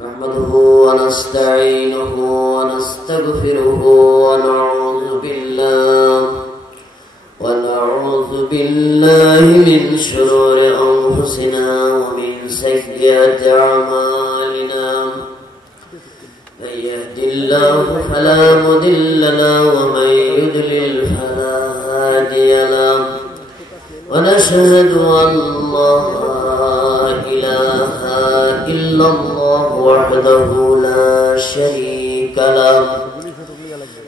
نحمده ونستعينه ونستغفره ونعوذ بالله من شرور أنفسنا ومن سيئات أعمالنا. من يهد الله فلا مضل له ومن يضلل فلا هادي له. ونشهد أن لا إله إلا الله وحده لا شريك له.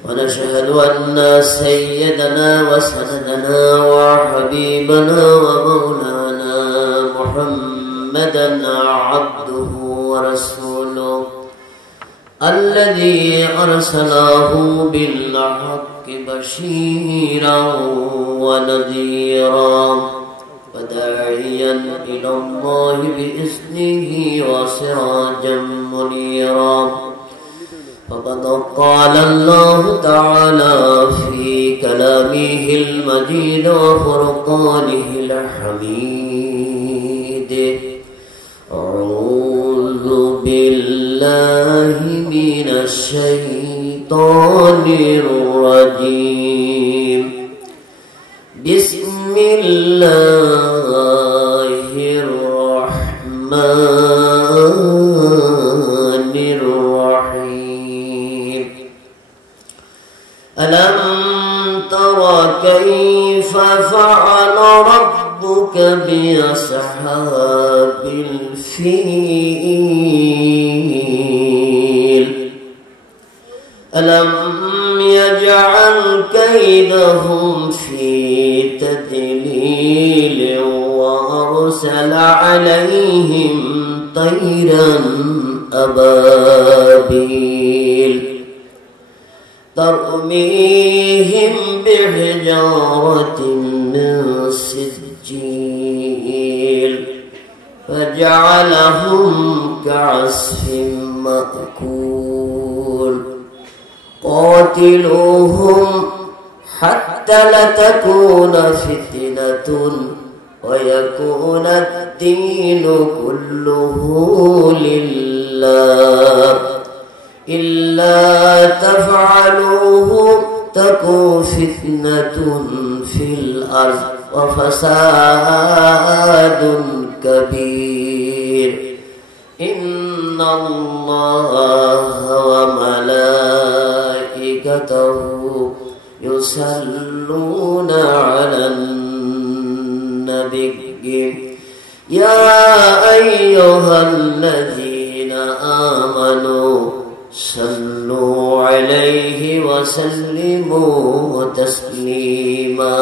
ونشهد أن سيدنا وسندنا وحبيبنا ومولانا محمدا عبده ورسوله الذي أرسله بالحق بشيرا ونذيرا وداعيا إلى الله بإذنه وسراجا منيرا. فقد قال الله تعالى في كلامه المجيد وفرقانه الحميد: أعوذ بالله من الشيطان الرجيم. بسم الله الرحمن الرحيم. ألم تر كيف فعل ربك بأصحاب الفيل؟ ألم يجعل كيدهم في تدليل وأرسل عليهم طيرا أبابيل ترميهم بحجارة من سجيل فجعلهم كعصف مأكول. قاتلوهم حتى لا تكون فتنة ويكون الدين كله لله. إلا تفعلوه تكن فتنة في الأرض وفساد كبير. إن الله وملائكته يصلون على النبي يا أيها الذين آمنوا صلوا عليه وسلموا تسليما.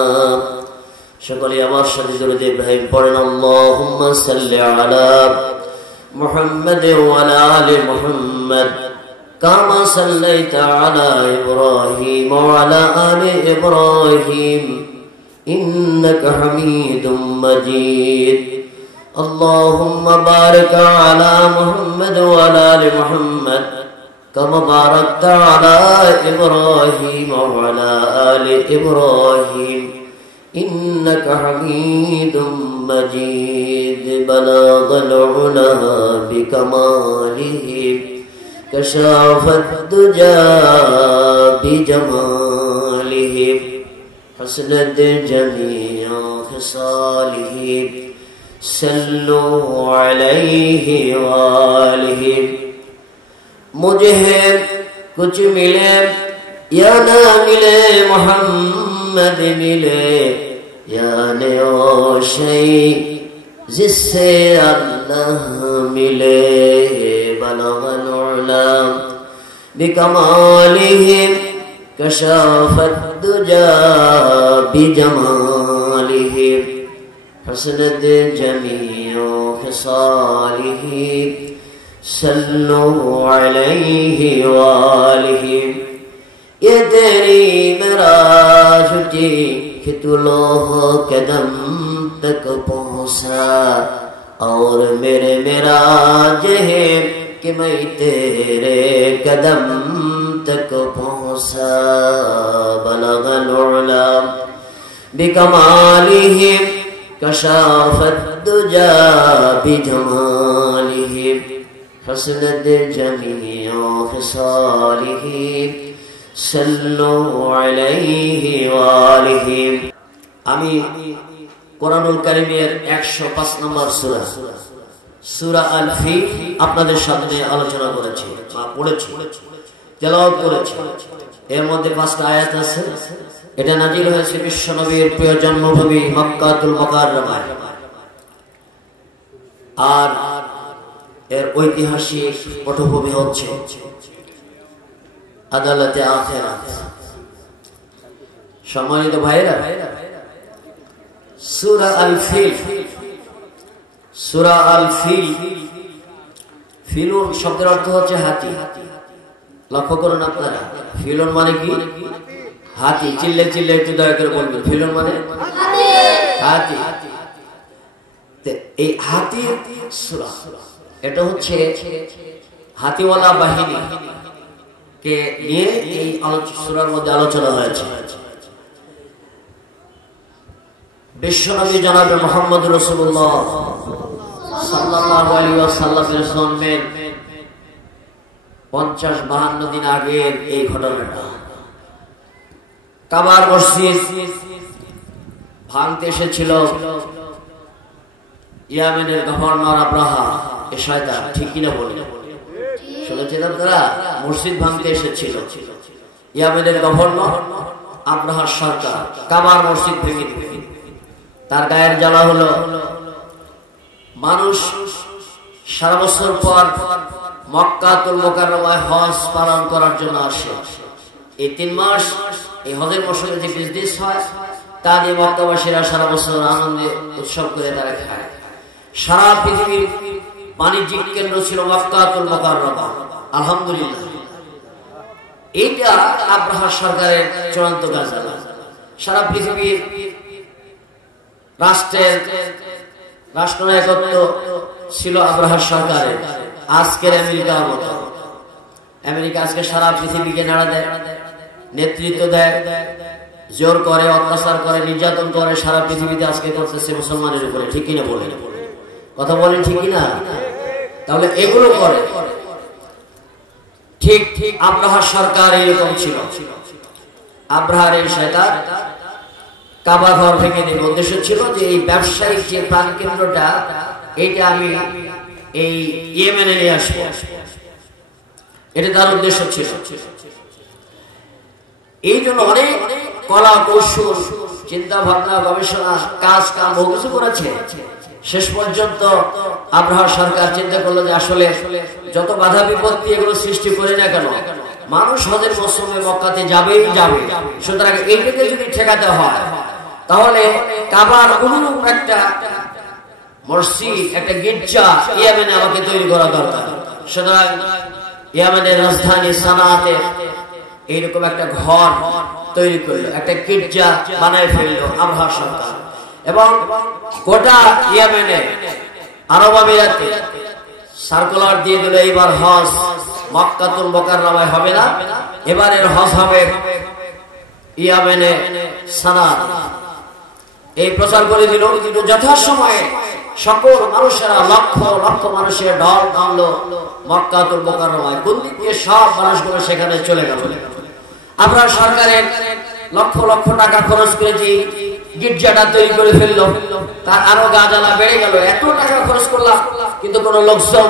সকলে আমার সাথে দরুদ ইব্রাহিম পড়েন। আল্লাহুম্মা সাল্লি আলা মুহাম্মাদ ওয়া আলা আলি মুহাম্মাদ কামা সাল্লাইতা আলা ইব্রাহিম ওয়া আলা আলি ইব্রাহিম ইন্নাকা হামিদুম মাজিদ। আল্লাহুম্মা বারিক আলা মুহাম্মাদ ওয়া আলা আলি মুহাম্মাদ كما باركت على إبراهيم وعلى آل إبراهيم إنك حميد مجيد. بلغ العلا بكماله كشاف الدجى بجماله حسنت جميع خصاله. صلوا عليه وآله. मुझे कुछ मिले या ना मिले मोहम्मद मिले यानी ओ शै जिससे अल्लाह मिले। बलगल उला बिकमालिहि कशाफत दुजा बिजमालिहि हसनत जमीओ खिसालिहि। सल्लु अलैहि वालिहि। ये तेरी मेराज की कि तू लोह कदम तक पहुँचा और मेरे मेराज है कि मैं तेरे कदम तक पहुँचा। बलगल उला बिकमालिहि कशाफत दुजा बिजमालिहि حسنت جميع خصاله صلوا عليه وآله আমি কোরআনুল কারীমের 105 নম্বর সূরা সূরা আল ফিল আপনাদের সামনে আলোচনা করেছি বা পড়েছি তেলাওয়াত করেছি। এর মধ্যে 5টা আয়াত আছে। এটা নাযিল হয়েছে বিশ্বনবীর প্রিয় জন্মভূমি মক্কাতুল মুকাররমায়। আর এর ঐতিহাসিক পটভূমি হচ্ছে আদালতে আখিরাত। সম্মানিত ভাইরা, সূরা আল ফিল, সূরা আল ফিল, ফিলুন শব্দের অর্থ হচ্ছে হাতি। লক্ষ্য করুন আপনারা, ফিলুন মানে কি? হাতি। চিল্লে চিল্লে একটু দয়া করে বলবেন, ফিলুন মানে হাতি। এই হাতির সূরা, এটা হচ্ছে হাতিওয়ালা বাহিনী কে নিয়ে এই সূরার মধ্যে আলোচনা হয়েছে। বিশ্বনবী জনাব মুহাম্মদ রাসূলুল্লাহ সাল্লাল্লাহু আলাইহি ওয়াসাল্লামের জন্মের 50-52 দিন আগের এই ঘটনাটা। কাবার মসজিদ ভাঙতে এসেছিল ইয়ামেনের গভর্নর আব্রাহা, এ শয়তান, ঠিক কিনা বলেন? শুনেছেন আপনারা? মসজিদ ভাঙতে এসেছিল ইয়ামেনের গভর্নর আব্রাহার সরকার, কাবার মসজিদ ভেঙে দিবে। তার গায়ের জ্বালা হলো মানুষ সারা বছর পর মক্কাতুল মুকাররমায় হজ পালন করার জন্য আসে। এই 3 মাস এই হজের মৌসুমে যে বিজনেস হয় তা দিয়ে মক্কাবাসীরা সারা বছর আনন্দে উৎসব করে তারা খায়। সারা পৃথিবীর বাণিজ্যিক কেন্দ্র ছিল মক্কাতুল মুকাররমা। আলহামদুলিল্লাহ, এইটা আব্রাহা সরকারের চূড়ান্ত কাজ। সারা পৃথিবীর রাষ্ট্রনায়কত্ব ছিল আব্রাহা সরকারের। আজকের আমেরিকার মতো, আমেরিকা আজকে সারা পৃথিবীকে নাড়া দেয়, নেতৃত্ব দেয়, জোর করে, অত্যাচার করে, নির্যাতন করে, সারা পৃথিবীতে আজকে করতেছে মুসলমানের উপরে। ঠিক কিনা বলেন? কথা বলেন ঠিক কিনা? তাহলে এগুলো করে ঠিক ঠিক আব্রাহা সরকার এরকম ছিল। আব্রাহার এই শয়তান কাবা ঘর ভেঙে দেবে। উদ্দেশ্য ছিল যে এই ব্যবসায়িক যে প্রাণ কেন্দ্রটা, এইটা আমি এই ইয়েমেনে নিয়ে আসবো, এটা তার উদ্দেশ্য ছিল। এই জন্য অনেক কলা কৌশল, চিন্তা ভাবনা, গবেষণা, কাজ কাম বহু কিছু করেছে। শেষ পর্যন্ত আব্রাহা সরকার চিন্তা করলো যে আসলে যত বাধা বিপত্তি এগুলো সৃষ্টি করে না কেন, মানুষ হজের মৌসুমে মক্কাতে যাবেই যাবে। সুতরাং এইটাকে যদি ঠেকাতে হয় তাহলে কাবার অনুরূপ একটা মসজিদ, একটা গির্জা ইয়েমেনে আমাকে তৈরি করা দরকার। সুতরাং ইয়েমেনের রাজধানী সানাতে এইরকম একটা ঘর তৈরি করলো, একটা গির্জা বানায় ফেললো আব্রাহা সরকার। এবং গোটা ইয়েমেনে, আরব আমিরাতে সার্কুলার দিয়ে দিল, এইবার হজ মক্কাতুল মুকাররমায় হবে না, এবারের হজ হবে ইয়েমেনে সানা। এই প্রচার করে দিল। কিন্তু যথাসময়ে সকল মানুষেরা, লক্ষ লক্ষ মানুষের ঢল নামলো মক্কাতুল মুকাররমায়। কোন দিক দিয়ে সব মানুষগুলো সেখানে চলে গেল। আব্রাহা সরকারের লক্ষ লক্ষ টাকা খরচ করেছি, গির্জাটা তৈরি করে ফেললো। তার আরো গা জ্বালা বেড়ে গেল, এত টাকা খরচ করলাম কিন্তু কোন লোকজন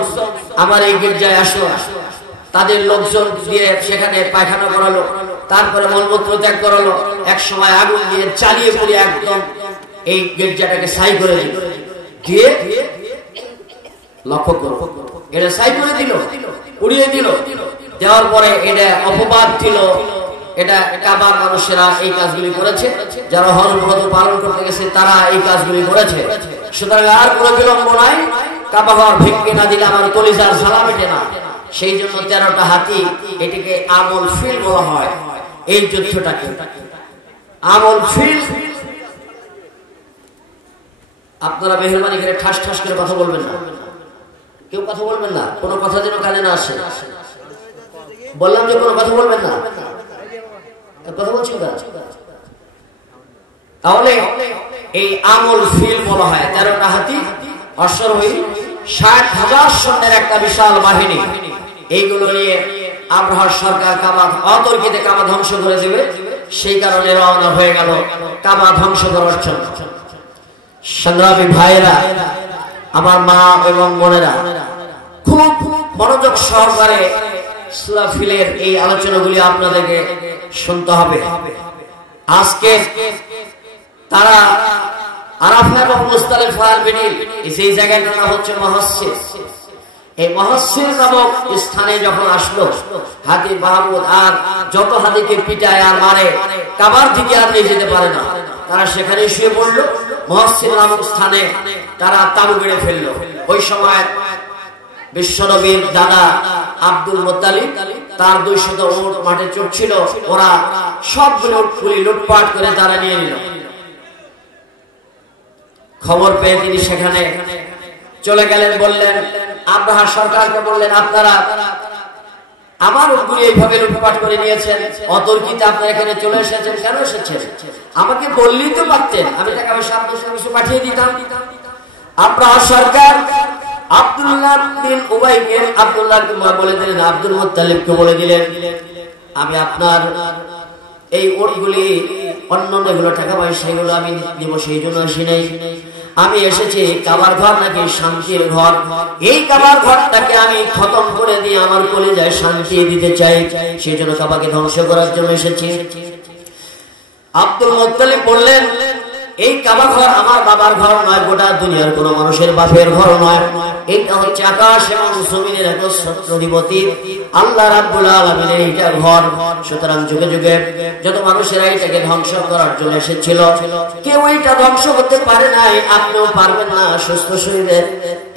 আমার এই গির্জায় আসলো। তাদের লোকজন দিয়ে সেখানে পায়খানা করালো, তারপরে মলমূত্র ত্যাগ করালো, এক সময় আগুন দিয়ে চালিয়ে পুড়িয়ে একদম এই গির্জাটাকে ছাই করে দিল। দিয়ে লক্ষ্য করো, এটা ছাই করে দিল, উড়িয়ে দিল। দেওয়ার পরে এটা অপবাদ দিল, এটা কাবার মানুষেরা এই কাজগুলি করেছে, যারা হজ ব্রত পালন করতে গেছে তারা এই কাজগুলি করেছে। সুতরাং আর কোনো বিলম্ব নাই, কাবা ঘর ভেঙে না দিলে আমার কলিজার ঝালা মেটে না। সেই জন্য 13টা হাতি, এটিকে আমল ফিল বলা হয়। এই যুদ্ধটাকে আমল ফিল। আপনারা মেহরবানি করে ঠাস ঠাস করে কথা বলবেন না, কেউ কথা বলবেন না, কোনো কথা যেন কানে না আসে। বললাম যে কোনো কথা বলবেন না, কথা বলছেন না। তাহলে এই আমল ফিল বলা হয়। 13টা হাতি অশ্বরোহী 60,000 সৈন্যের একটা বিশাল বাহিনী, এইগুলো নিয়ে আব্রাহার সরকার কাবা অতর্কিতে কাবা ধ্বংস করে দেবে, সেই কারণে রওনা হয়ে গেল কাবা ধ্বংস করার জন্য। সংগ্রামী ভাইরা, আমার মা এবং বোনেরা, খুব মনোযোগ সহকারে সূরা ফিলের এই আলোচনাগুলি আপনাদেরকে শুনতে হবে। আজকে তারা আরাফা এবং মুজদালিফার মিডিল এই জায়গাটার নাম হচ্ছে মহাসির। এই মহাসির নামক স্থানে যখন আসলো হাতি মাহমুদ, আর যত হাতিকে পিটায় আর মারে, কাবার দিকে আর নিয়ে যেতে পারে না, তারা সেখানে শুয়ে পড়লো। মহাসির নামক স্থানে তারা তাঁবু গেড়ে ফেললো। ওই সময় বিশ্বনবীর দাদা আব্দুল মুত্তালিব, তার 200 উট মাঠে চড়ছিল, ওরা সবগুলো উটগুলি লুটপাট করে তারা নিয়ে নিল। খবর পেয়ে তিনি সেখানে চলে গেলেন, বললেন আব্রাহা সরকারকে বললেন, আপনারা আমার উটগুলি এইভাবে লুটপাট করে নিয়েছেন, অতর্কিতে আপনারা এখানে চলে এসেছেন, কেন এসেছেন? আমাকে বললেই তো পারতেন, আমি টাকা পয়সা আপনার সঙ্গে কিছু পাঠিয়ে দিতাম। আব্রাহা সরকার আব্দুল্লাহ বিন উবাইকে আব্দুল্লাহকে বলে দিলেন, আব্দুল মুত্তালিবকে বলে দিলেন, আমি আপনার এই উটগুলি অন্য এগুলো টাকা পয়সা এগুলো আমি দিব, সেই জন্য আসি নাই। আমি এসেছি কাবার ঘর নাকি শান্তির ঘর, এই কাবার ঘরটাকে আমি খতম করে দিয়ে আমার কলিজায় শান্তি দিতে চাই, সেই জন্য কাবাকে ধ্বংস করার জন্য এসেছি। আব্দুল মুত্তালিব বললেন, এই কাবা ঘর আমার বাবার ঘর নয়, গোটা দুনিয়ার কোন মানুষের বাপের ঘর নয়, এটা হচ্ছে আকাশ এবং জমিনের একচ্ছত্র অধিপতি আল্লাহ রাব্বুল আলামিনের এইটা ঘর। সুতরাং যুগে যুগে যত মানুষেরা এটাকে ধ্বংস করার জন্য এসেছিল, কেউ এটা ধ্বংস করতে পারে নাই, আপনিও পারবেন না। সুস্থ শরীরে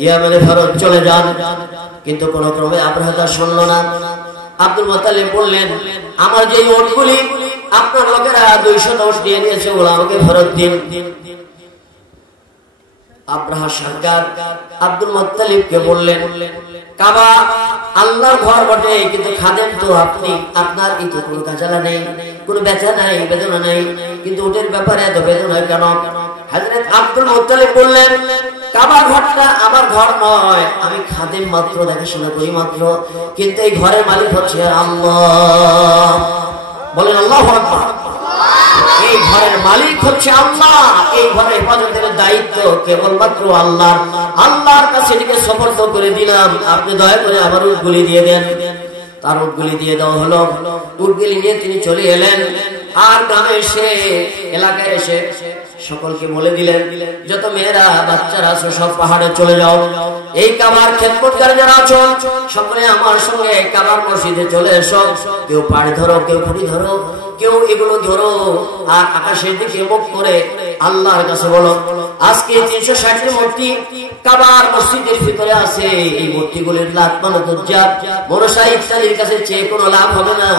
ইয়ামেনে ফেরত চলে যান। কিন্তু কোন ক্রমে আব্রাহা তা শুনল না। আব্দুল মুত্তালিব বললেন, আমার যে উটগুলি আপনার লোকেরা 200 উট দিয়ে নিয়েছে, ওগুলো আমাকে ফেরত দিন। আব্রাহা সরকার আব্দুল মুত্তালিবকে বললেন, কাবা আল্লাহর ঘর বটে, কিন্তু খাদেম তো আপনি, আপনার এই তো কোনো কাজালা নেই, কোনো ব্যথা নাই, বেদনা নেই, কিন্তু উটের ব্যাপারে এত বেদনা কেন? হযরত আব্দুল মুত্তালিব বললেন, কাবা ঘরটা আমার ঘর নয়, আমি খাদেম মাত্র, দেখাশোনা করি মাত্র, কিন্তু এই ঘরের মালিক হচ্ছে আল্লাহ। বলেন আল্লাহু আকবার। এই ঘরের মালিক হচ্ছে আল্লাহ, এই ঘরের হেফাজতের দায়িত্ব কেবলমাত্র আল্লাহ। আল্লাহর কাছে এটিকে সমর্থ করে দিলাম, আপনি দয়া করে আমার উটগুলি দিয়ে দেন। তার উটগুলি দিয়ে দেওয়া হলো। উটগুলি নিয়ে তিনি চলে এলেন, আর গ্রামে এসে এলাকায় এসে সকলকে বলে দিলেন, যত মেয়েরা বাচ্চারা আছো সব পাহাড়ে চলে যাও, এই কাবার খেদমতগার যারা আছো সকলে আমার সঙ্গে কাবার মসজিদে চলে এসো। কেউ পাড়ি ধরো, কেউ খুঁটি ধরো, কেউ এগুলো ধরো, আর আকাশের দিকে মুখ করে আল্লাহর কাছে বলো, আজকে 360টি মূর্তি কাবার মসজিদের ভিতরে আছে, এই মূর্তিগুলির লাত মানত মনসা ইত্যাদির কাছে চেয়ে কোনো লাভ হবে না।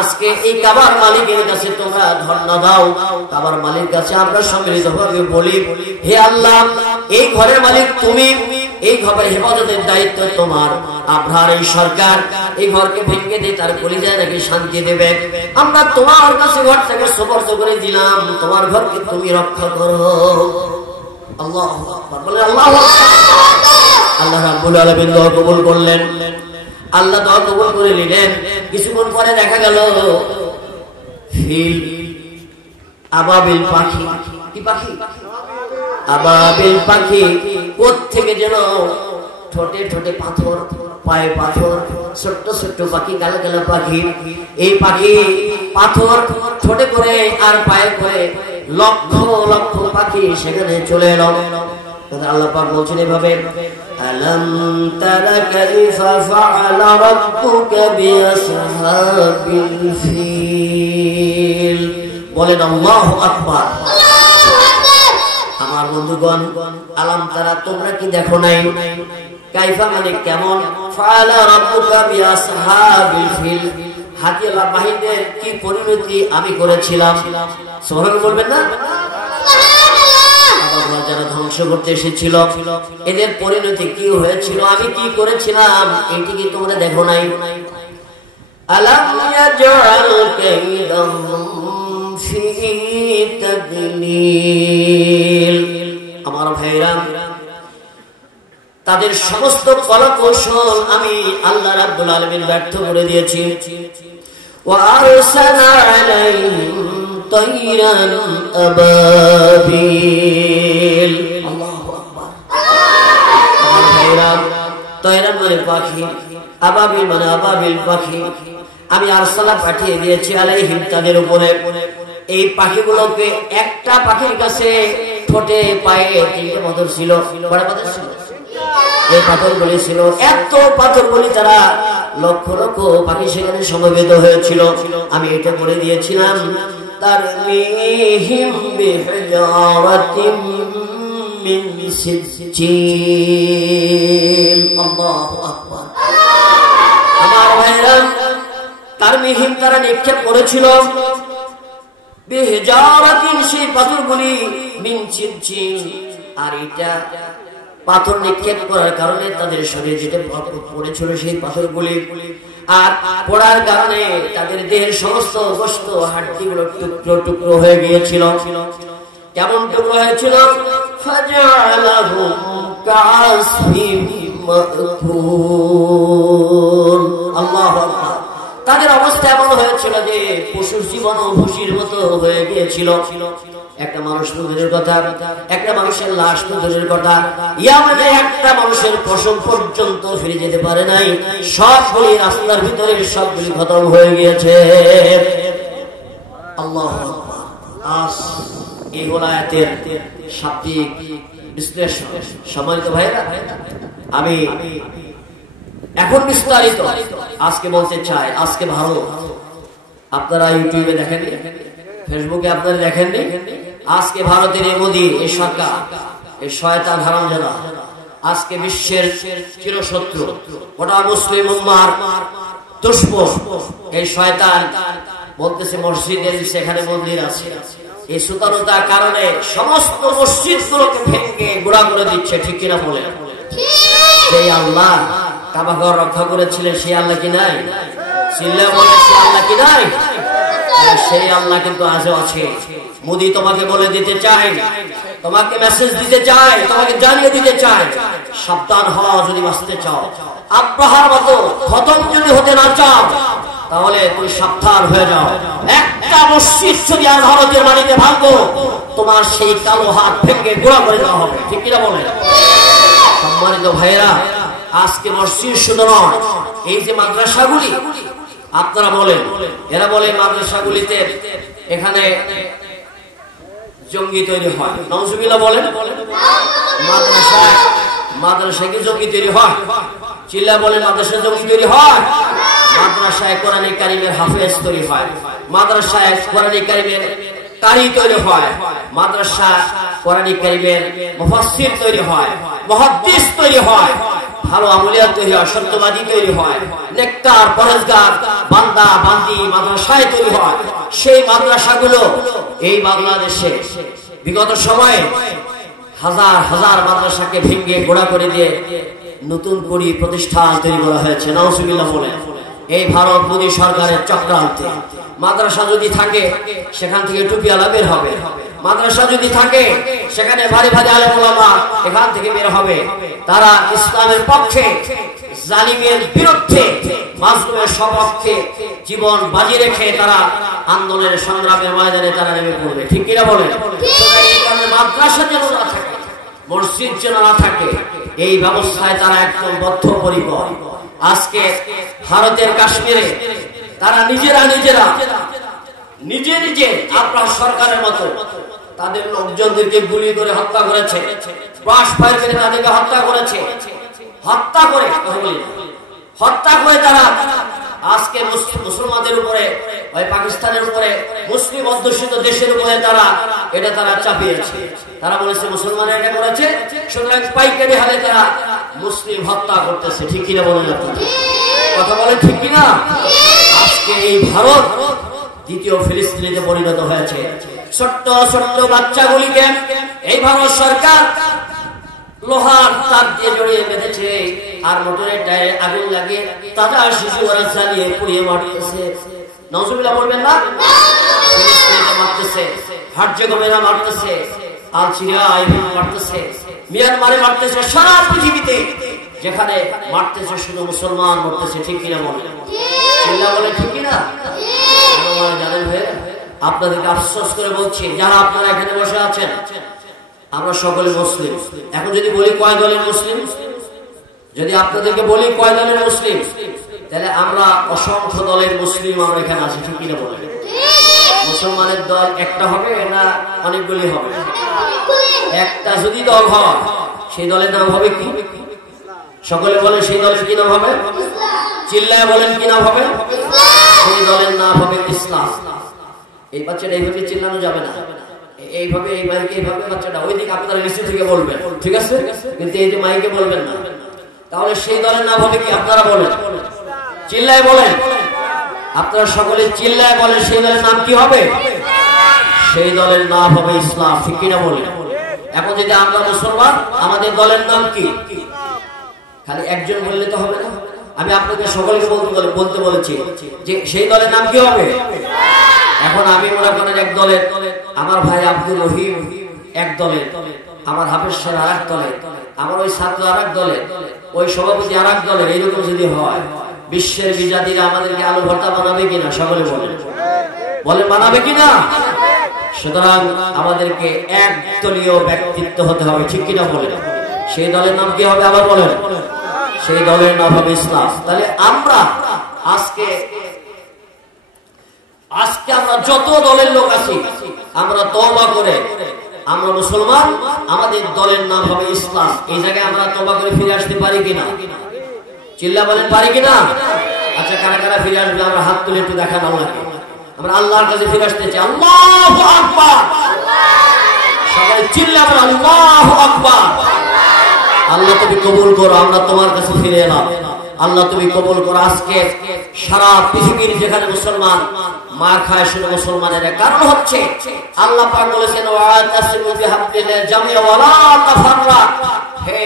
আজকে এই কাবার মালিকের কাছে তোমরা ধন্য দাও। কাবার মালিকের কাছে আমরা সম্মিলিতভাবে বলি, হে আল্লাহ, এই ঘরের মালিক তুমি, এই ঘরের হেফাজতের দায়িত্ব তোমার। আব্রাহার এই সরকার এই ঘরকে ভেঙে দিয়ে তার কলিজায় নাকি শান্তি দেবে, আমরা তোমার কাছে ঘরটাকে সুপর্দ করে দিলাম, তোমার ঘরকে তুমি রক্ষা করো। আল্লাহু আকবার, বলে আল্লাহু আকবার। আল্লাহ রাব্বুল আলামিন দোয়া কবুল করলেন। আল্লাহ দোয়া কবুল করে নিলেন। কিছুক্ষণ পরে দেখা গেল ফিল, আবাবিল পাখি, কি পাখি? আবাবিল পাখি কোত্থেকে যেন ঠোঁটে ঠোঁটে পাথর, পায়ে পাথর, ছোট্ট ছোট্ট পাখি, কালো কালো পাখি। এই পাখি পাথর ঠোঁটে করে আর পায়ে করে লক্ষ লক্ষ পাখি সেখানে চলে এলো। আল্লাহ পাক বলছেন এভাবে, আলাম তারা কাইফা ফাআলা রাব্বুকা বিআসহাবিল ফিল। বলেন আল্লাহু আকবার। আমার বন্ধুগণ, আলাম তারা, তোমরা কি দেখো নাই? কাইফা মানে কেমন, ফাআলা রাব্বুকা বিআসহাবিল ফিল, হাতিওয়ালা বাহিনীর কি পরিণতি আমি করেছিলাম। সুবহানাল্লাহ বলবেন না? যারা ধ্বংস করতে এসেছিল এদের পরিণতি কি হয়েছিল, আমি কি করেছিলাম, এটি কি তোমরা দেখো নাই? আলাম ইয়াজআল কাইদাহুম ফি তাদলিল। আমার ভাইরা, তাদের সমস্ত কলা কৌশল আমি আল্লাহ রাব্বুল আলামিন ব্যর্থ করে দিয়েছি। ওয়া আরসালনা আলাইহিম তায়রান আবাবিল। আল্লাহু আকবার। তায়রান মানে পাখি, আবাবিল মানে আবাবিল পাখি। আমি আরসালা পাঠিয়ে দিয়েছি আলাইহিম তাদের উপরে। এই পাখিগুলোকে একটা পাখির কাছে ঠোঁটে পায়ে 3টে পাথর ছিল। বড় পাথর ছিল, এই পাথরগুলি ছিল এত পাথরগুলি, তারা লক্ষ লক্ষ পাখি সেখানে সমবেত হয়েছিল। আমি এটা বলে দিয়েছিলাম তারমিহিম বিহিজারাতিম মিন সিজ্জিল। আল্লাহু আকবার। আমার ভাইরা, তারমিহিম তারা নিক্ষেপ করেছিল বিহিজারাতিন সেই পাথরগুলি মিন সিজ্জিল। আর এটা পাথর নিক্ষেপ করার কারণে তাদের শরীরে যেটা পড়েছিল সেই পাথরগুলি, আর পড়ার কারণে তাদের দেহের সমস্ত গোশত হাড্ডিগুলো টুকরো টুকরো হয়ে গিয়েছিল। কেমন টুকরো হয়েছিল? ফাজআলাহুম কাসফিম মাকুল। আল্লাহু আকবার। তাদের অবস্থা এমন হয়েছিল যে পশুর জীবন ভুসির মতো হয়ে গিয়েছিল। একটা মানুষ দূরের কথা, একটা মানুষের লাশ দূরের কথা, ইয়ামানে একটা মানুষের পশম পর্যন্ত ফিরে যেতে পারে নাই। সবগুলি রাস্তার ভিতরে সবগুলি খতম হয়ে গিয়েছে। আল্লাহু আকবার। আজ এই হলো আয়াতের শাব্দিক বিশ্লেষণ। সম্মানিত ভাইরা, আমি এখন বিস্তারিত আজকে বলতে চাই। আজকে ভালো, আপনারা ইউটিউবে দেখেন, ফেসবুকে আপনারা দেখেননি, আজকে ভারতের এই মোদী, এই সরকার, এই শয়তান হারামজাদা আজকে বিশ্বের চিরশত্রু, গোটা মুসলিম উম্মাহর দুশমন। এই শয়তান বলতেছে মসজিদের সেখানে মন্দির আছে। এই সুতারতার কারণে সমস্ত মসজিদগুলোকে ভেঙে গুঁড়া করে দিচ্ছে। ঠিক কিনা বলে? সেই আল্লাহ কাবাঘর রক্ষা করেছিলেন, সেই আল্লাহ কি নাই? চিল্লা বলে সেই আল্লাহ কি নাই? সেই আল্লাহ কিন্তু আজও আছে। মোদী তোমাকে বলে দিতে চাই, তোমাকে মেসেজ দিতে চাই, তোমাকে জানিয়ে দিতে চাই, সাবধান হও যদি বাঁচতে চাও। আব্রাহার মতো খতম যদি হতে না চাও, তাহলে তুমি সাবধান হয়ে যাও। একটা মসজিদ যদি আর ভারতের মাটিতে ভাঙবো, তোমার সেই কালো হাত ভেঙে গোড়া করে দেওয়া হবে। ঠিক কিনা বলে? সম্মানিত ভাইয়েরা, আজকে মসজিদ শুধু নয়, এই যে মাদ্রাসাগুলি আপনারা বলেন, এরা বলে মাদ্রাসাগুলিতে এখানে জঙ্গি তৈরি হয়। নাউজুবিল্লাহ বলেন। মাদ্রাসায় কি জঙ্গি তৈরি হয়? চিল্লা বলেন। মাদ্রাসায় জঙ্গি তৈরি হয়? মাদ্রাসায় কোরআনে কারিমের হাফেজ তৈরি হয়, মাদ্রাসায় কোরআনে কারিমের কারি তৈরি হয়, মাদ্রাসা কোরআনে কারিমের মুফাসসির তৈরি হয়, মুহাদ্দিস তৈরি হয়, ভালো আমলিয়া তৈরি হয়, সত্যবাদী তৈরি হয়, নেককার পরহেজগার বান্দা বান্দি মাদ্রাসায় তৈরি হয়। সেই মাদ্রাসাগুলো এই বাংলাদেশে বিগত সময়ে হাজার হাজার মাদ্রাসাকে ভেঙে গোড়া করে দিয়ে নতুন করে প্রতিষ্ঠান তৈরি করা হয়েছে। নাউজুবিল্লাহ বলেন। এই ভারত মোদী সরকারের চক্রান্তে মাদ্রাসা যদি থাকে সেখান থেকে টুপিওয়ালা বের হবে, মাদ্রাসা যদি থাকে সেখানে ভারী ভারী আলেম ওলামা এখান থেকে বের হবে। তারা ইসলামের পক্ষে, জালিমের বিরুদ্ধে, মাজলুমের সপক্ষে জীবন বাজি রেখে তারা আন্দোলনের সংগ্রামের ময়দানে তারা নেমে পড়বে। ঠিক কিনা বলেন? মাদ্রাসা যেন না থাকে, মসজিদ যেন না থাকে, এই ব্যবস্থায় তারা একদম বদ্ধপরিকর। আজকে ভারতের কাশ্মীরে তারা নিজে নিজে আপনার সরকারের মতো তাদের লোকজনদেরকে গুলি করে হত্যা করেছে, বাস ফায়ার করে তাদেরকে হত্যা করেছে। হত্যা করে তারা আজকে মুসলমানদের উপরে, ওই পাকিস্তানের উপরে, মুসলিম অধ্যুষিত দেশের উপরে তারা চাপিয়েছে। তারা বলেছে মুসলমানরা এটা করেছে, সুতরাং পাইকারি হারে তারা মুসলিম হত্যা করতেছে। ঠিক কিনা বলেন? কথা বলে ঠিক কিনা? আজকে এই ভারত দ্বিতীয় ফিলিস্তিনিতে পরিণত হয়েছে। ছোট্ট ছোট্ট বাচ্চাগুলিকে এই ভারত সরকার লোহার তার দিয়ে জড়িয়ে বেঁধেছে, আর মোটরের টায়ারে আগুন লাগিয়ে তাজা শিশু ওরা জ্বালিয়ে পুড়িয়ে মারতেছে। নাউজুবিল্লাহ বলবেন না? ফিলিস্তিনিতে মারতেছে, মারতেছে, আলজেরিয়ায় মারতেছে, মিয়ানমারে মারতেছে, সারা পৃথিবীতে যেখানে মারতেছে শুধু মুসলমান মরতেছে, ঠিক কিনা বলে? চিল্লা বলে ঠিক কিনা? জানেন ভাই, আপনাদেরকে আফসোস করে বলছি, যারা আপনারা এখানে বসে আছেন, আমরা সকলে মুসলিম। এখন যদি বলি কয় দলের মুসলিম, যদি আপনাদেরকে বলি কয় দলের মুসলিম, তাহলে আমরা অসংখ্য দলের মুসলিম আমরা এখানে আছি, ঠিক কিনা বলে? মুসলমানের দল একটা হবে না অনেকগুলি হবে? একটা যদি দল হয় সেই দলের নাম হবে কি? সকলে বলেন সেই দলের কি নাম হবে? চিল্লায় বলেন কি নাম হবে? সেই দলের নাম হবে ইসলাম। এই বাচ্চাটা এইভাবে চিল্লানো যাবে না, এইভাবে এই মাইকে এইভাবে বাচ্চাটা ওইদিকে আপনারা নিচে থেকে বলবেন, ঠিক আছে? কিন্তু এই যে মাইকে বলবেন না। তাহলে সেই দলের নাম হবে কি? আপনারা বলেন, চিল্লায় বলেন, আপনারা সকলে চিল্লায় বলেন সেই দলের নাম কি হবে? সেই দলের নাম হবে ইসলাম, ঠিক কিনা বলেন? এখন যদি আমরা মুসলমান, আমাদের দলের নাম কি? খালি একজন বললে তো হবে না, আমি আপনাকে সকলকে বলতে বলেছি যে সেই দলের নাম কি হবে। এখন আমি মনে করেন এক দলের, আমার ভাই আব্দুল রহিম এক দলের, আমার হাফেজ স্যার আর এক দলের, আমার ওই ছাত্র আর এক দলের, ওই সভাপতি আর এক দলের। এইরকম যদি হয়, বিশ্বের বিজাতিরা আমাদেরকে আলু ভর্তা বানাবে কিনা? সকলে বলেন, বলে বানাবে কিনা? সুতরাং আমাদেরকে এক দলীয় ব্যক্তিত্ব হতে হবে, ঠিক কিনা বলেন? সেই দলের নাম কি হবে? আবার বলেন, সেই দলের নাম হবে ইসলাম। তাহলে আমরা আজকে আমরা যত দলের লোক আছি, আমরা তওবা করে আমরা মুসলমান, আমাদের দলের নাম হবে ইসলাম। এই জায়গায় আমরা তওবা করে ফিরে আসতে পারি কিনা? চিল্লা বলেন, পারি কিনা? আচ্ছা, কারা কারা ফিরে আসবে? আমরা হাত তুলে একটু দেখান আল্লাহকে। আমরা আল্লাহর কাছে ফিরে আসতে চাই। আল্লাহু আকবার, সবাই চিল্লা বলেন আল্লাহু আকবার। আল্লাহ তুমি কবুল করো, আমরা তোমার কাছে ফিরে এলাম। আল্লাহ তুমি কবুল করো। আজকে সারা পৃথিবীর যেখানে মুসলমান মার খায়, শুধু মুসলমানের কারণ হচ্ছে আল্লাহ পাক বলেছেন ওয়াতাসিমু বিহাবলিল্লাহি জামিআ ওয়া লা তাফাররাক। হে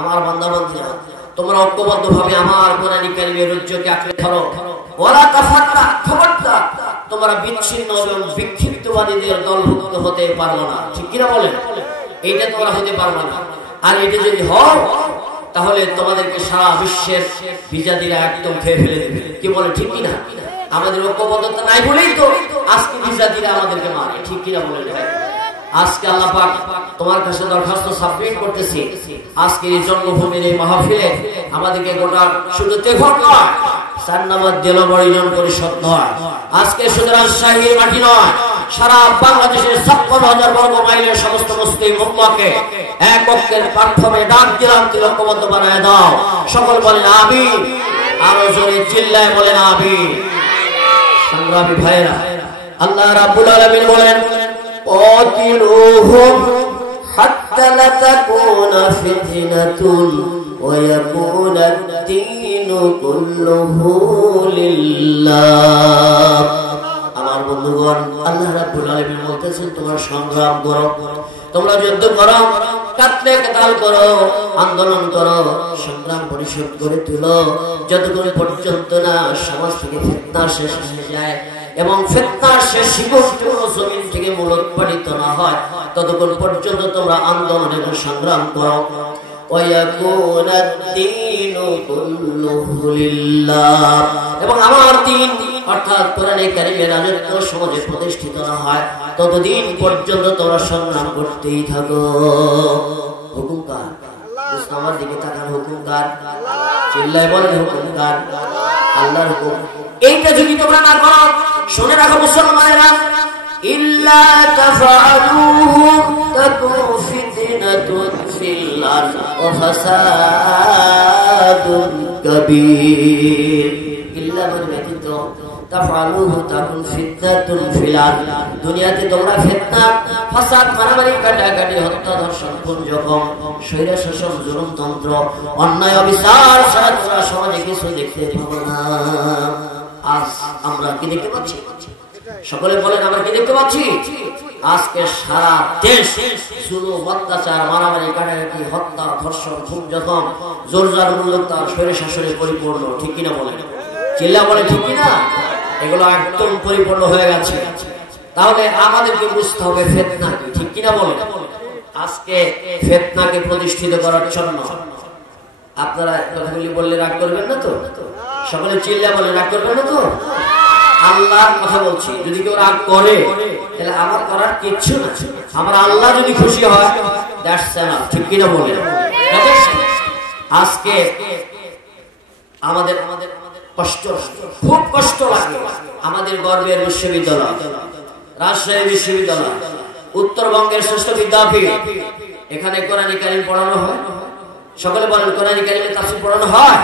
আমার বান্দা-বান্দীরা, তোমরা ঐক্যবদ্ধভাবে আমার কোরআন কারীমের রজ্জুকে আঁকড়ে ধরো। ওয়া লা তাফাররাক, খবরদার তোমরা বিচ্ছিন্ন এবং বিক্ষিপ্তবাদীদের দলভুক্ত হতে পারবে না, ঠিক কিনা বলেন? এইটা তোমরা হতে পারবে না। আর এটা যদি হয়, তাহলে তোমাদেরকে সারা বিশ্বের বিজাতিরা একদম খেয়ে ফেলে দেবে, কি বলে? ঠিক কিনা? আমাদের ঐক্যবদ্ধতা নাই বলেই তো আজকে বিজাতিরা আমাদেরকে মারে, ঠিক কিনা বলে? আজকে আল্লাহ পাক তোমার কাছে দরখাস্ত সাবমিট করতেছি, আজকে এই জন্মভূমির এই মাহফিলে আমাদেরকে গোটা শুধু তেফক নয়, সান্নাবাদ দেলবড়িজন পরিষদ নয়, আজকে শুধু রাজশাহীর মাটি নয়, সারা বাংলাদেশের 56,000 বর্গ মাইলের সমস্ত মুসলিম উম্মাহকে এক ঐক্যের প্ল্যাটফর্মে ডাক দিলাম, ঐক্যবদ্ধ বানায় দাও। সকল বলেন আমিন, আরো জোরে চিল্লায় বলেন আমিন। সংগ্রামী ভাইরা, আল্লাহ রাব্বুল আলামিন বলেন قاتلوهم حتى لا تكون فتنة ويكون الدين كله لله। আমার বন্ধুগণ, আল্লাহ রাব্বুল আলামিন বলতেছেন তোমরা সংগ্রাম করো, তোমরা যুদ্ধ করো, কাতলে কাতাল করো, আন্দোলন করো, সংগ্রাম পরিশোধ করে তুলো, যতক্ষণ পর্যন্ত না সমাজ থেকে ফিতনা শেষ হয়ে যায় এবং ফিতনার শেষ শিকড়টুকু জমিন থেকে মূলোৎপাটিত না হয়, ততক্ষণ পর্যন্ত তোমরা আন্দোলন এবং সংগ্রাম করো। এবং আমার দিন অর্থাৎ কোরআনে কারীমের রাজত্ব সমাজে প্রতিষ্ঠিত না হয়, ততদিন পর্যন্ত তোমরা সংগ্রাম করতেই থাকো। হুকুম কার? আমার দিকে তাকান, হুকুম কার? চিল্লায় বলেন হুকুম কার? আল্লাহর হুকুম। এইটা যদি তোমরা না করো, শুনে রাখো মুসলমানেরা, ইল্লা তাফআলুহু তাকুন ফিতনাতুন ফিল আরদি ওয়া ফাসাদুন কাবীর। ইল্লা ব্যতীত তাফআলুহু তাকুন ফিতনাতুন ফিল আরদি, দুনিয়াতে তোমরা ফিতনা, ফাসাদ, মারামারি, কাটাকাটি, হত্যা, ধর্ষণ, খুন, জখম, স্বৈর শাসন, জুলুমতন্ত্র, অন্যায়, অবিচার ছাড়া তোমরা সমাজে কিছু দেখতে পাবো না। আজ আমরা কি দেখতে পাচ্ছি? সকলে বলেন আমরা কি দেখতে পাচ্ছি? আজকে সারা দেশ জুলুম, অত্যাচার, মারামারি, কাটাকাটি, হত্যা, ধর্ষণ, খুন, জখম, জোরজার, উন্মত্ততা, স্বৈর শাসনে পরিপূর্ণ, ঠিক কিনা বলেন? চিল্লা বলে ঠিক কিনা? এগুলো একদম পরিপূর্ণ হয়ে গেছে। তাহলে আমাদেরকে বুঝতে হবে ফিতনা কি, ঠিক কিনা বলেন? আজকে ফিতনাকে প্রতিষ্ঠিত করার জন্য আপনারা কথাগুলি বললে রাগ করবেন না তো? সকলে চিল্লা বলে রাগ করবেন না তো? আল্লাহর কথা বলছি, যদি কেউ রাগ করে তাহলে আমার করার কিচ্ছু না। আমার আল্লাহ যদি খুশি হয় দ্যাটস এনাফ, ঠিক কিনা বলে? আজকে আমাদের কষ্ট, খুব কষ্ট লাগে। আমাদের গর্বের বিশ্ববিদ্যালয় রাজশাহী বিশ্ববিদ্যালয়, উত্তরবঙ্গের শ্রেষ্ঠ বিদ্যাপীঠ, এখানে কোরআন কারীম পড়ানো হয়। সকলে বলেন কোরআন কারীমের তাফসীর পড়ানো হয়,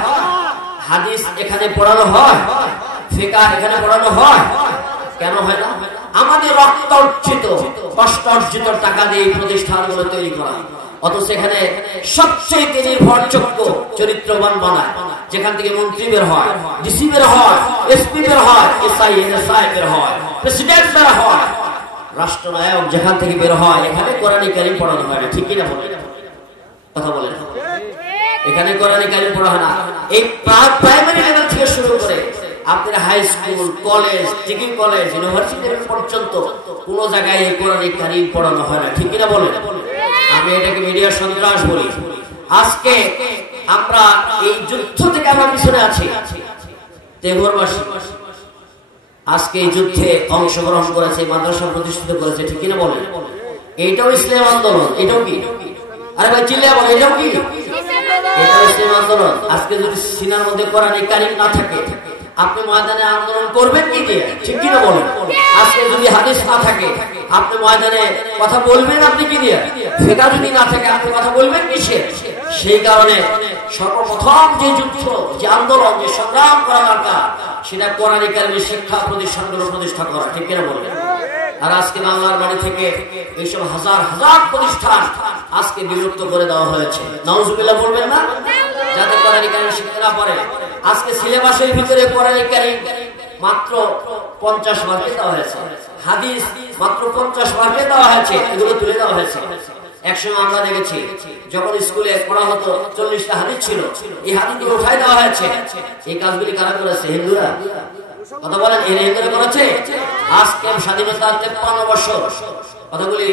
হাদিস এখানে পড়ানো হয়, ফিকহ এখানে পড়ানো হয়। কেন হয় না? আমাদের রক্ত অর্জিত, কষ্ট অর্জিত টাকা দিয়ে প্রতিষ্ঠানগুলো তৈরি করা, অথচ এখানে সবচেয়ে নির্ভরযোগ্য চরিত্রবান বানায়, যেখান থেকে মন্ত্রী বের হয়, ডিসি বের হয়, এসপি বের হয়, এসআই এনএসআই বের হয়, প্রেসিডেন্ট বের হয়, রাষ্ট্রনায়ক যেখান থেকে বের হয়। এখানে কোরআন কারীম পড়ানো হয় না, ঠিক কিনা বলেন? কথা বলেন, এখানে কোরআন কারীম পড়া হয় না। এই প্রাইমারি লেভেল থেকে শুরু করে আপনার high school, college, degree college, university পর্যন্ত কোন জায়গায় এই কোরআন কারীম পড়ানো হয় না, ঠিক কিনা বলেন? আমি এটাকে মিডিয়া সন্ত্রাস বলি। আজকে আমরা এই যুদ্ধ থেকে আমরা পিছনে আছি। তেঘরবাসী আজকে এই যুদ্ধে অংশগ্রহণ করেছে, মাদ্রাসা প্রতিষ্ঠিত করেছে, ঠিক কিনা বলেন? এইটাও ইসলাম আন্দোলন। এটাও কি? আরে ভাই চিল্লা বলে, এটাও কি? এটাও ইসলাম আন্দোলন। আজকে যদি সিনার মধ্যে কোরআন কারীম না থাকে, আপনি ময়দানে আন্দোলন করবেন কি দিয়ে? ঠিক কিনা বলেন? আজকে যদি হাদিস না থাকে, আপনি ময়দানে কথা বলবেন আপনি কি দিয়ে? ফিকহ যদি না থাকে, আপনি কথা বলবেন কিসে? সেই কারণে সর্বপ্রথম যে যুদ্ধ, যে আন্দোলন, যে সংগ্রাম করা দরকার, সেটা কোরআন কারীমের শিক্ষা প্রতিষ্ঠানগুলো প্রতিষ্ঠা করা, ঠিক কিনা বলেন? আর আজকে বাংলার বাড়ি থেকে এইসব হাজার হাজার প্রতিষ্ঠান আজকে বিলুপ্ত করে দেওয়া হয়েছে। নাউজুবিল্লাহ বলবেন না? যাতে কোরআন কারীম শিখতে না পারে। আজকে সিলেবাসের ভিতরে কোরআন কারীম মাত্র 50 মার্কে দেওয়া হয়েছে, হাদিস মাত্র 50 মার্কে দেওয়া হয়েছে, এগুলো তুলে দেওয়া হয়েছে। একসময় আমরা দেখেছি যখন স্কুলে পড়া হতো 40টা হাদিস ছিল, এই হাদিসগুলো উঠাই দেওয়া হয়েছে। এই কাজগুলি কারা করেছে? হিন্দুরা। কথা বলেন, এরা হিন্দুরা করেছে। আজকে স্বাধীনতার 53 বছর, কথাগুলি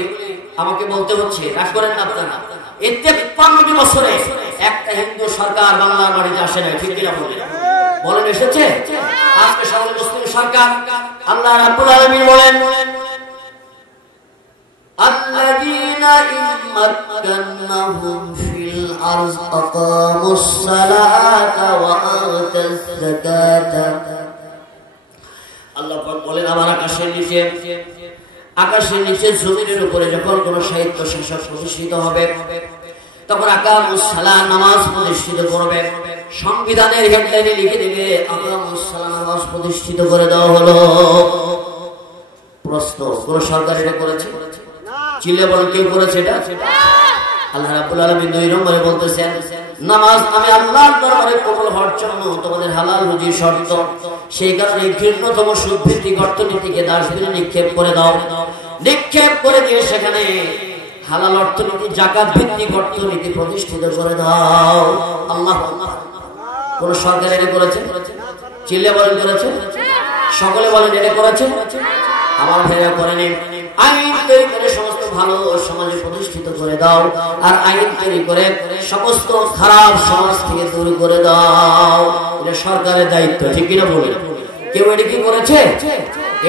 আমাকে বলতে হচ্ছে, রাগ করেন না আপনারা। এই 53 বছরে একটা হিন্দু সরকার বাংলার বাড়িতে আসে না, ঠিক কিনা বলেন? বলেন এসেছে? আজকে সকল মুসলিম সরকার, আল্লাহ রাব্বুল আলামিন বলেন, আল্লাযীনা ইম্মাক্কানাহুম ফিল আরজ আকামুস সালাতা ওয়া আতাজ যাকাতা। আল্লাহ পাক বলেন, আমার আকাশের নিচে জমিনের উপরে যখন কোন সাহিত্য শাসক প্রতিষ্ঠিত হবে, তখন আকামুস সালাত, নামাজ প্রতিষ্ঠিত করবে। সংবিধানের হেডলাইনে লিখে দেবে আকামুস সালাত, নামাজ প্রতিষ্ঠিত করে দেওয়া হলো। প্রশ্ন, কোন সরকার এটা করেছে? চিল্লে বলেন, কেউ করেছে এটা? আল্লাহ রাব্বুল আলামিন 2 নম্বরে বলতেছেন, নামাজ আমি আল্লাহর দরবারে কবুল হওয়ার জন্য তোমাদের হালাল রুজির শর্ত। সেই কারণে ঘৃণ্যতম সুদভিত্তিক অর্থনীতিকে ডাস্টবিনে নিক্ষেপ করে দাও। নিক্ষেপ করে দিয়ে সেখানে হালাল অর্থনীতি, যাকাত ভিত্তিক অর্থনীতি প্রতিষ্ঠিত করে দাও। আল্লাহ, কোন সরকার এটা করেছে? চিল্লে বলেন করেছে? সকলে বলেন এটা করেছে? আমার ভাইরা করেনি। আইন তৈরি করে সমস্ত ভালো সমাজে প্রতিষ্ঠিত করে দাও, আর আইন তৈরি করে সমস্ত খারাপ সমাজ থেকে দূর করে দাও। এটা সরকারের দায়িত্ব, ঠিক কিনা বলেন? কেউ এটা কি করেছে?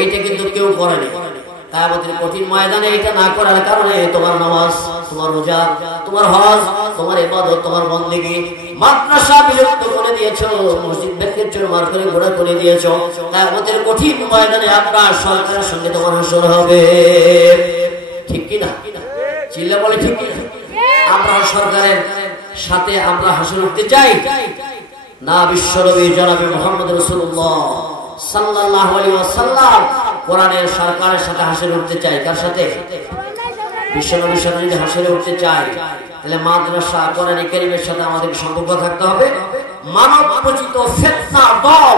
এইটা কিন্তু কেউ করেনি। তাই আমাদের কঠিন ময়দানে এটা না করার কারণে তোমার নামাজ, তোমার রোজা, তোমার হজ, তোমার ইবাদত, তোমার বন্দেগী, মাদ্রাসা বিলুপ্ত করে দিয়েছো, মসজিদ ভেঙে চুরমার করে গোড়া করে দিয়েছো। তাই আমাদের কঠিন ময়দানে আপনার সরকারের সঙ্গে তোমার হাসর হবে, ঠিক কিনা? চিল্লা বলে ঠিক কিনা? আমরা সরকারের সাথে আমরা হাসর উঠতে চাই না? বিশ্বনবী জনাবে মুহাম্মদ রাসূলুল্লাহ সাল্লাল্লাহু আলাইহি ওয়াসাল্লাম কোরআনের সরকারের সাথে হাসর উঠতে চাই। কার সাথে? বিশ্বনবীর সাথে যদি হাসরে উঠতে চাই, তাহলে মাদ্রাসা, কোরআন কারীমের সাথে আমাদের সম্পর্ক থাকতে হবে। মানব রচিত ফিতনা দল,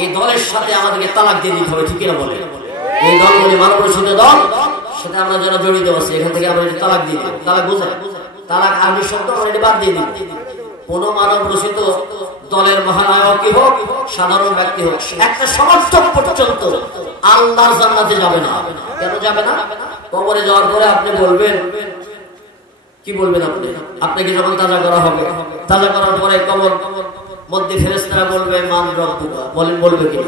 এই দলের সাথে আমাদেরকে তালাক দিয়ে দিতে হবে, ঠিক কিনা বলে? এই দলগুলি মানব রচিত দল, সাথে আমরা যারা জড়িত আছি, এখান থেকে আমরা তালাক দিয়ে দিই। তালাক বোঝায়? তালাক আরবি শব্দ, আমরা এটা বাদ দিয়ে দিই। কোন মানব রচিত দলের মহানায়কই হোক, সাধারণ ব্যক্তি হোক, একটা সমর্থক পর্যন্ত আল্লাহর জান্নাতে যাবে না। কেন যাবে না? কবরে যাওয়ার পরে আপনি বলবেন কি বলবেন আপনি? আপনাকে যখন তাজা করা হবে, তাজা করার পরে কবর মধ্যে ফেরেশতারা বলবে মান রব্বুকা, বলেন বলবে কি?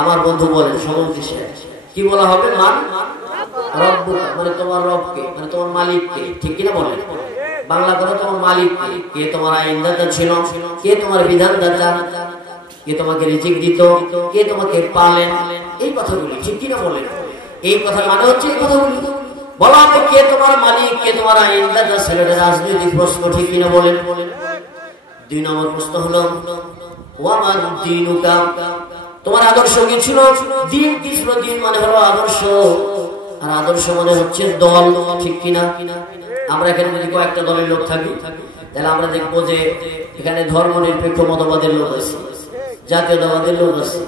আমার বন্ধু বলেন সভাপতি সাহেব, কি বলা হবে? মান রব্বুকা, মানে তোমার রবকে, মানে তোমার মালিককে, ঠিক কিনা বলেন? বাংলা কথা, তোমার মালিক কে? তোমার আইনদাতা ছিল, কে তোমার বিধানদাতা, কে তোমাকে রিজিক দিত, কে তোমাকে পালেন, এই কথাগুলি ঠিক কিনা বলেন? এই কথা মানে হচ্ছে এই কথাগুলি বলা হবে, কে তোমার মালিক, কে তোমার আইনদাতা। ছেলেটা রাজনৈতিক প্রশ্ন, ঠিক কিনা বলেন? 2 নম্বর প্রশ্ন হলো ওয়ামান দীনুকা, তোমার আদর্শ কি ছিল? দিন কি ছিল? দিন মানে হলো আদর্শ, আর আদর্শ মানে হচ্ছে দল, ঠিক কিনা? আমরা এখানে যদি কয়েকটা দলের লোক থাকি, তাহলে আমরা দেখবো যে এখানে ধর্ম নিরপেক্ষ মতবাদের লোক আছে, জাতীয়তাবাদের লোক আছে,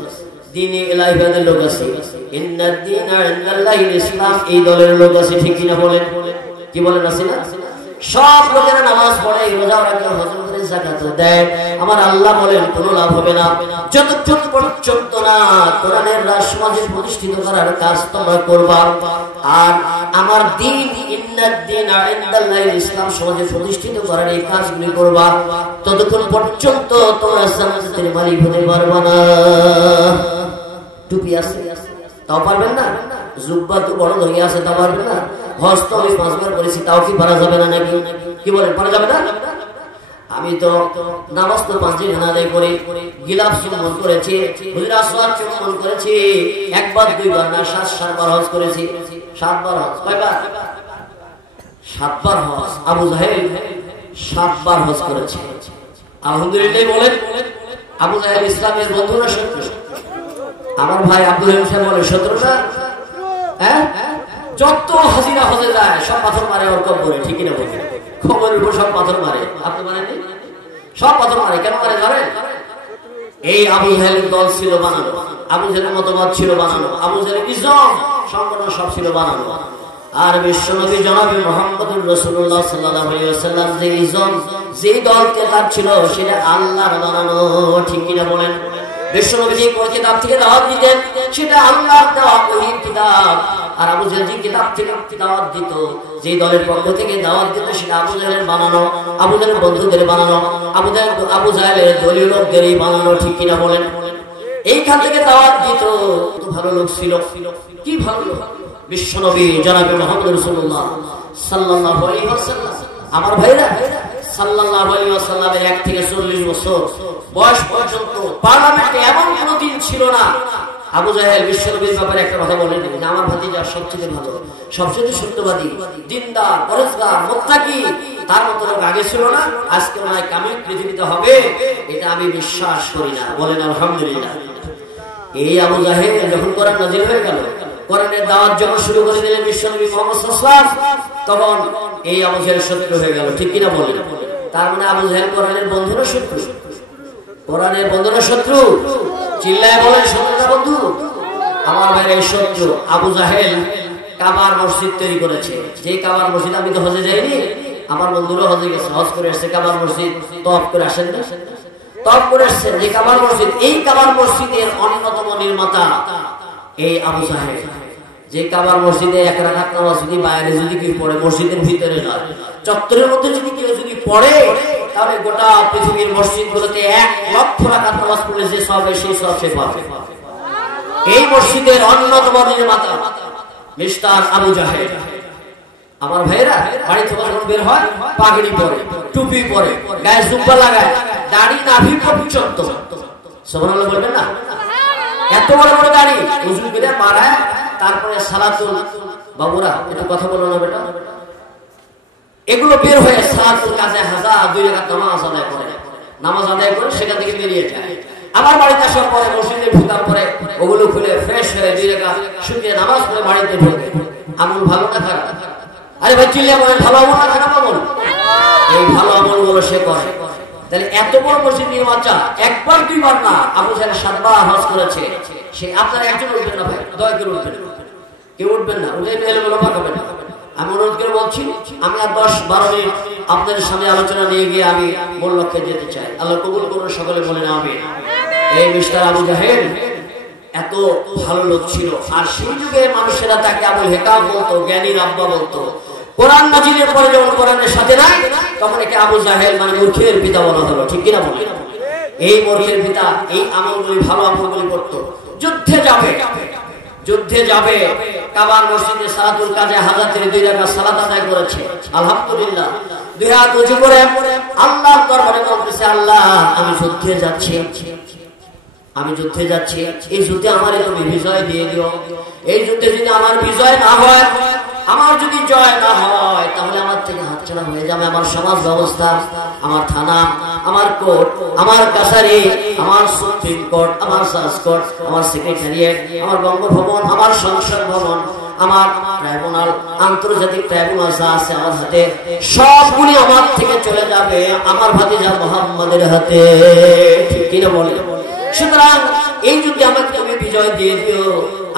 দ্বীনে ইলাহিবাদের লোক আছে, ইন্নাদ দীনা ইনদাল্লাহিল ইসলাম, এই দলের লোক আছে, ঠিক কিনা বলেন? কি বলেন? আছে না? সব লোকেরা নামাজ পড়ে, রোজা রাখে, হজ করে, যাকাত দেয়। আমার আল্লাহ বলেন কোনো লাভ হবে না যতক্ষণ পর্যন্ত না কোরআনের রাজ সমাজে প্রতিষ্ঠিত করার কাজ তোমরা করবা, আর আমার দ্বীন ইন্নাদ দীনা ইনদাল্লাহিল ইসলাম সমাজে প্রতিষ্ঠিত করার এই কাজগুলি করবা, ততক্ষণ পর্যন্ত তোমরা জান্নাতের মালিক হতে পারবে না। টুপি আছে তাও পারবেন না, জুব্বা তো বড় হয়ে আছে তাও পারবেন না, হজ তো আমি 5 বার করেছি তাও কি পারা যাবে না নাকি? কি বলেন, পারা যাবে না? আমি তো নামাজ তো 5 দিন আদায় করে গিলাফ চুম্বন করেছি, হুজুর আসওয়াদ চুম্বন করেছি, 1 বার 2 বার না 7 বার হজ করেছি। 7 বার হজ, কয়বার? 7 বার হজ। আবু জাহেল 7 বার হজ করেছে। আলহামদুলিল্লাহ বলেন। আবু জাহেল ইসলামের বন্ধু না শত্রু? আমার ভাই আব্দুল রহিম সাহেব বলে শত্রু না? হ্যাঁ, যত হাজিরা হজে যায় সব পাথর মারে ওর কবরে, ঠিক কিনা বলেন? কবরের উপর সব পাথর মারে। আপনি মানেন? সব পাথর মারে। কেন মারে জানেন? এই আবু জাহেলের দল ছিল বানানো, আবু জাহেলের মতবাদ ছিল বানানো, আবু জাহেলের ইজম সংগঠন সব ছিল বানানো। আর বিশ্বনবী জনাবে মুহাম্মদুর রাসূলুল্লাহ সাল্লাল্লাহু আলাইহি ওয়াসাল্লাম যে ইজম, যে দলকে তার ছিল সেটা আল্লাহর বানানো, ঠিক কিনা বলেন? বিশ্বনবী যে কিতাব থেকে দাওয়াত দিতেন সেটা আল্লাহর দেওয়া ওহীর কিতাব। আর আবু জাহেল যে কিতাব থেকে দাওয়াত দিত, যে দলের পক্ষ থেকে দাওয়াত দিত, সেটা আবু জাহেলের বানানো, আবু জাহেলের বন্ধুদের বানানো, আবু জাহেলের দলীয় লোকদেরই বানানো, ঠিক কিনা বলেন? এইখান থেকে দাওয়াত দিত। তো ভালো লোক ছিল, কি ভালো লোক! বিশ্বনবী জনাবে মুহাম্মদ রাসূলুল্লাহ সাল্লাল্লাহু আলাইহি ওয়াসাল্লাম, আমার ভাইরা, সাল্লাল্লাহু আলাইহি ওয়াসাল্লামের 1 থেকে 40 বছর বয়স পর্যন্ত পার্লামেন্টে এমন কোনো দিন ছিল না আবু জাহেল বিশ্বনবীর ব্যাপারে একটা কথা বলেনি যে আমার ভাতিজা সবচেয়ে ভালো, সবচেয়ে সত্যবাদী, দিনদার, পরেজগার, মুত্তাকি, তার মতো লোক আগে ছিল না, আজকে নয় কামিল পৃথিবীতে হবে, এটা আমি বিশ্বাস করি না। বলেন আলহামদুলিল্লাহ। এই আবু জাহেল যখন কোরআন নাযিল হয়ে গেল, কোরআনের দাওয়াত যখন শুরু করে দিলেন বিশ্বনবী মুহাম্মদ সাল্লাল্লাহু আলাইহি ওয়াসাল্লাম, তখন এই আবু জাহেল শত্রু হয়ে গেল, ঠিক কিনা বলেন? তার মানে আবু জাহেল কোরআনের বন্ধু না শত্রু? কোরআনের বন্ধু না শত্রু? চিল্লায় বলেন শত্রু না বন্ধু? আমার ভাইয়ের এই শত্রু। আবু জাহেল কাবার মসজিদ তৈরি করেছে, যে কাবার মসজিদ, আমি তো হজে যাইনি, আমার বন্ধুরা হজে গেছে, হজ করে আসছে, কাবার মসজিদ তওয়াফ করে আসেন না, তওয়াফ করে আসছেন, যে কাবার মসজিদ, এই কাবার মসজিদের অন্যতম নির্মাতা এই আবু জাহেল। যে কাবার মসজিদে 1 রাকাত নামাজ যদি বাইরে যদি কেউ পড়ে, মসজিদের ভিতরে নয়, চত্বরের মধ্যে যদি কেউ যদি পড়ে, তাহলে গোটা পৃথিবীর মসজিদ গুলোতে 1 লক্ষ রাকাত নামাজ পড়লে যে সব, সেই সব সে পাবে। এই মসজিদের অন্যতম নির্মাতা মিস্টার আবু জাহেল। আমার ভাইরা বাড়ি থেকে যখন বের হয় পাগড়ি পরে, টুপি পরে, গায়ে জুব্বা লাগায়, দাড়ি নাভি পর্যন্ত, সুবহানাল্লাহ বলবেন না? এত বড় বড় দাড়ি, ওযু করে মারায়, তারপরে সালাতুল, বাবুরা এটা কথা বলো না বেটা, এগুলো বের হয়ে সালাতুল কাজে হাজা 2 রাকাত নামাজ আদায় করে সেখান থেকে বেরিয়ে যায়। আমার বাড়িতে আসার পরে মসজিদে ঢোকার পরে ওগুলো খুলে ফ্রেশ হয়ে 2 রাকাত শুকিয়ে নামাজ পড়ে বাড়িতে ঢোকে। আমল ভালো না খারাপ? আরে ভাই চিল্লিয়ে বলেন, ভালো আমল না খারাপ আমল? এই ভালো আমল গুলো সে করে। তাহলে এত বড় মসজিদ নির্মাতা 1 বার 2 বার না, আবু জাহেল 7 বার হজ করেছে। সে আপনারা একজন উঠবেন না ভাই, দয়া করে উঠবেন, কেউ উঠবেন না, উঠে এলোমেলো পাকাবেন না। আমি অনুরোধ করে বলছি, আমি আর 10-12 মিনিট আপনাদের সামনে আলোচনা নিয়ে গিয়ে আমি মূল লক্ষ্যে যেতে চাই। আল্লাহ কবুল করুন, সকলে বলেন আমিন। এই মিস্টার আবু জাহেল এত ভালো লোক ছিল, আর সেই যুগে মানুষেরা তাকে আবুল হেকাম বলতো, জ্ঞানীর আব্বা বলতো। কোরআন নাজিলের পরে যখন কোরআনের সাথে নাই, তখন একে আবু জাহেল মানে মূর্খের পিতা বলা হলো। ঠিক কিনা বলে? এই মূর্খের পিতা এই আমলগুলি ভালো আমলগুলি করতো। যুদ্ধে যাবে কাবার মসজিদে সালাতুল কাজে হাজাতের 2 রাকাত সালাত আদায় করেছে। আলহামদুলিল্লাহ, 2 হাত উঁচু করে আল্লাহর দরবারে বলতেছে, আল্লাহ আমি যুদ্ধে যাচ্ছি, এই যুদ্ধে আমারে তুমি বিজয় দিয়ে দিও। এই যুদ্ধে যদি আমার বিজয় না হয়, আমার যদি জয় না হয়, তাহলে আমার থেকে হাতছাড়া হয়ে যাবে আমার সমাজ ব্যবস্থা, আমার থানা, আমার কোর্ট, আমার কাছারি, আমার সুপ্রিম কোর্ট, আমার সার্চ কোর্ট, আমার সেক্রেটারিয়েট, আমার বঙ্গভবন, আমার সংসদ ভবন, আমার ট্রাইব্যুনাল, আন্তর্জাতিক ট্রাইব্যুনাল যা আছে আমার হাতে, সবগুলি আমার থেকে চলে যাবে আমার ভাতিজা মুহাম্মাদের হাতে। ঠিক কিনা বলে? সুতরাং এই যুদ্ধে আমাকে তুমি বিজয় দিয়ে দিও।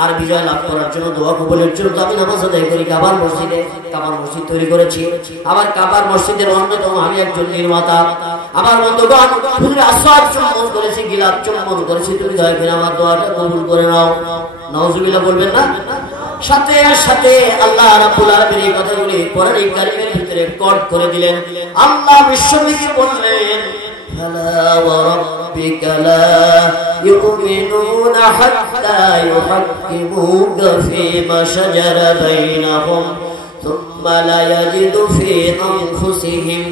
আর বিজয় লাভ করার জন্য দোয়া কবুলের জন্য আমি নামাজ আদায় করি কাবার মসজিদে। কাবার মসজিদ তৈরি করেছি। আবার কাবার মসজিদের অন্যতম আমি একজন নির্মাতা। আমার বন্ধুগণ, হুজুর আসওয়াদ চুম্বন করেছি, গিলাফ চুম্বন করেছি, তুমি দয়া করে আমার দোয়াটা কবুল করে নাও। নাউজুবিল্লাহ বলবেন না? সাথে সাথে আল্লাহ রাব্বুল আলামিন এই কথাগুলি কোরআন কারীমের ভিতরে কোট করে দিলেন। আল্লাহ বিশ্বনবীকে বললেন, فلا وربك لا يؤمنون حتى يحكموك فيما شجر بينهم ثم لا يجدوا في أنفسهم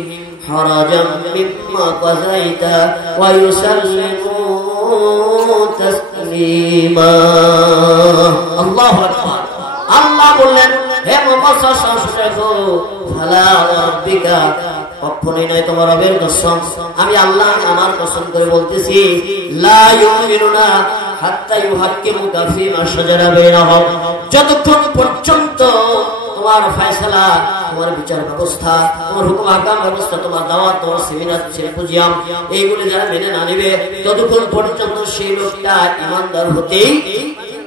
حرجا مما قضيت ويسلموا تسليما الله أكبر আল্লাহ বললেন, হে মুহাম্মদ ফালা রাব্বিকা, কখনোই নয় তোমার রবের কসম, আমি আল্লাহ আমার কসম করে বলতেছি, লা ইউমিনুনা হাত্তা ইউহাক্কিমুকা ফীমা শাজারা বাইনাহুম, যতক্ষণ পর্যন্ত তোমার ফয়সালা, তোমার বিচার ব্যবস্থা, তোমার হুকুম আহকাম ব্যবস্থা, তোমার দাওয়াত, তোমার সেমিনার, সিম্পোজিয়াম, এইগুলি যারা মেনে না নেবে, ততক্ষণ পর্যন্ত সেই লোকটা ইমানদার হতেই,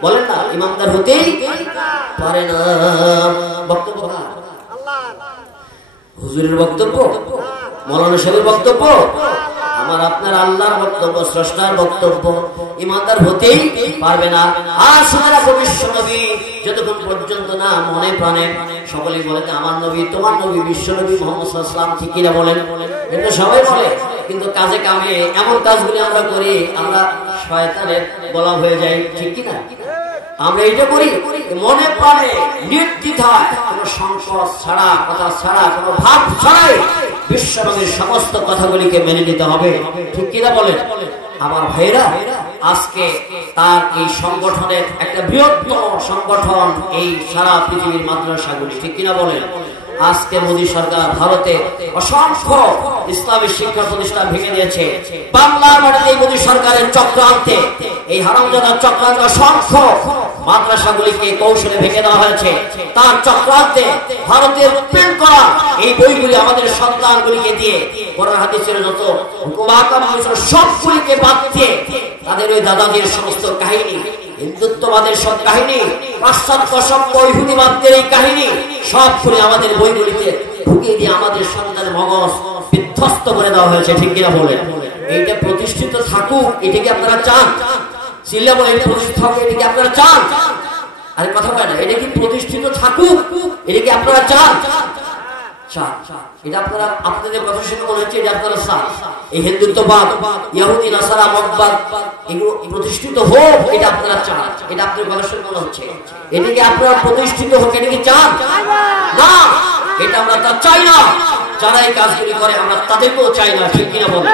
বলেন না, ইমানদার হতেই পারে না। বক্তব্য হুজুরের বক্তব্য, মৌলানা সাহেবের বক্তব্য, আমার আপনার আল্লাহর বক্তব্য, স্রষ্টার বক্তব্য, ইমানদার হতেই পারবে না। আর সুতরাং ভবিষ্য নবী যতক্ষণ পর্যন্ত না মনে প্রাণে সকলেই বলে যে আমার নবী, তোমার নবী, বিশ্ব নবী মুহাম্মদ সাল্লাল্লাহু আলাইহি ওয়াসাল্লাম, ঠিক কিনা বলেন? এটা সবাই বলে, কিন্তু কাজে কামে এমন কাজগুলি আমরা করি, আমরা শয়তানের গোলাম হয়ে যাই। ঠিক কিনা? আমরা এটা করি মনে প্রাণে নির্দ্বিধায়, কোন সংকোচ ছাড়া, কথা ছাড়া, কোন ভাব ছাড়াই বিশ্ব নবীর সমস্ত কথাগুলিকে মেনে নিতে হবে। ঠিক কিনা বলেন? আমার ভাইরা, আজকে তার এই সংগঠনের একটা বৃহত্তম সংগঠন এই সারা পৃথিবীর মাদ্রাসাগুলি। ঠিক কিনা বলেন? আজকে মোদী সরকার ভারতে অসংখ্য ইসলামী শিক্ষা প্রতিষ্ঠান ভেঙে দিয়েছে। বাংলার মাটিতে মোদী সরকারের চক্রান্তে, এই হারামজাদা চক্রান্তে অসংখ্য মাদ্রাসাগুলিকে কৌশলে ভেঙে দেওয়া হয়েছে। তার চক্রান্তে ভারতের প্রিন্ট করা এই বইগুলি আমাদের সন্তানগুলিকে দিয়ে কোরআন হাদিসের যত হুকুম আহকাম হয়েছিল সবগুলিকে বাদ দিয়ে তাদের ওই দাদাদের সমস্ত কাহিনী, হিন্দুত্ববাদের সব কাহিনী, পাশ্চাত্য সব ইহুদিবাদদের এই কাহিনী সবগুলি আমাদের বইগুলিতে ঢুকিয়ে দিয়ে আমাদের সন্তানের মগজ বিধ্বস্ত করে দেওয়া হয়েছে। ঠিক কিনা বলেন? এইটা প্রতিষ্ঠিত থাকুক, এটাকে আপনারা চান? চিল্লা বলে প্রতিষ্ঠিত থাকুক, এটাকে আপনারা চান? আরে কথা বলে না, এটা কি প্রতিষ্ঠিত থাকুক, এটাকে আপনারা চান? এটা আপনারা, আপনাদের কথা শুনে মনে হচ্ছে এটা আপনারা চান। এই হিন্দুত্ববাদ, ইহুদি, নাসারা, মতবাদ এগুলো প্রতিষ্ঠিত হোক, এটা আপনারা চান? এটা আপনাদের কথা শুনে মনে হচ্ছে এটাকে আপনারা প্রতিষ্ঠিত হোক, এটা কি চান? না, এটা আমরা তা চাই না। যারা এই কাজগুলি করে আমরা তাদেরকেও চাই না। ঠিক কিনা বলেন?